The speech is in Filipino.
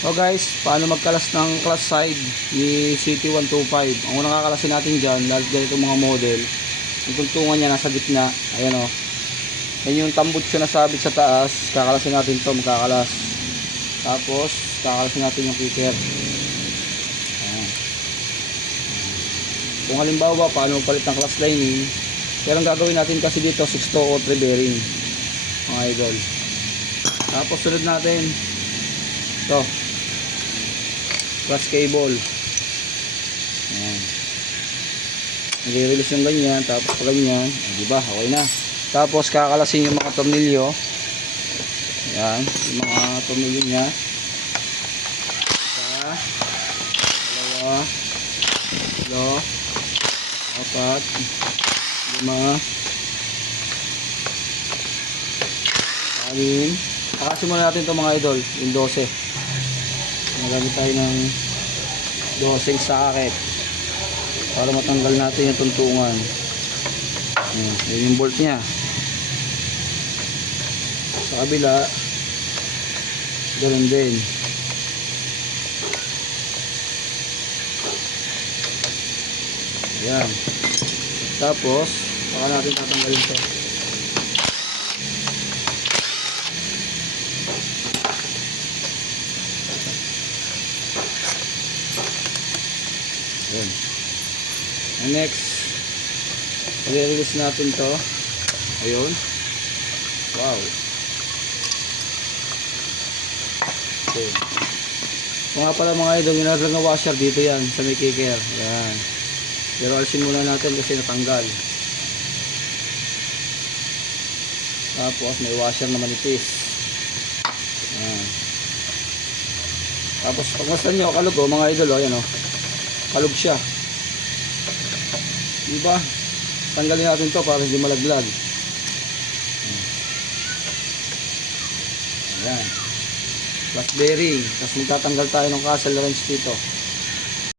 O guys, paano magkalas ng clutch side ni CT125? Ang unang kakalasin natin dyan, lalo ganito mga model, yung tuntungan niya nasa gitna, ayan o. Yan yung tambot siya nasabit sa taas, kakalasin natin to magkakalas. Tapos, kakalasin natin yung kicker. Ayan. Kung halimbawa, paano magpalit ng clutch lining, pero ang gagawin natin kasi dito, 6 to o 3 bearing, mga idol. Tapos, sunod natin, to plus cable ayan. Nire-release yung ganyan tapos pa ganyan o, diba okay na. Tapos kakalasin yung mga tornilyo. Ayan yung mga tornilyo nya isa dalawa tatlo apat lima anim. Akasin muna natin itong mga idol, yung 12. Nagamit tayo ng 12 sa akit. Para matanggal natin yung tuntungan. Ayan, yun yung bolt niya. Sa kabila, ganun din. Ayan. Tapos, baka natin tatanggalin to. Ayan. And next, i-release natin to. Ayun. Wow. Okay. Kung nga pala mga idol, yung na washer dito yan sa may kicker. Ayan. Pero alisin muna natin kasi natanggal. Tapos may washer na manipis. Ayan. Tapos pag nyo, kalog oh, mga idol, oh, ayan oh. Kalog siya. Diba? Tanggalin natin to para hindi malaglag. Ayan. Plus bearing. Tapos magtatanggal tayo ng castle wrench dito.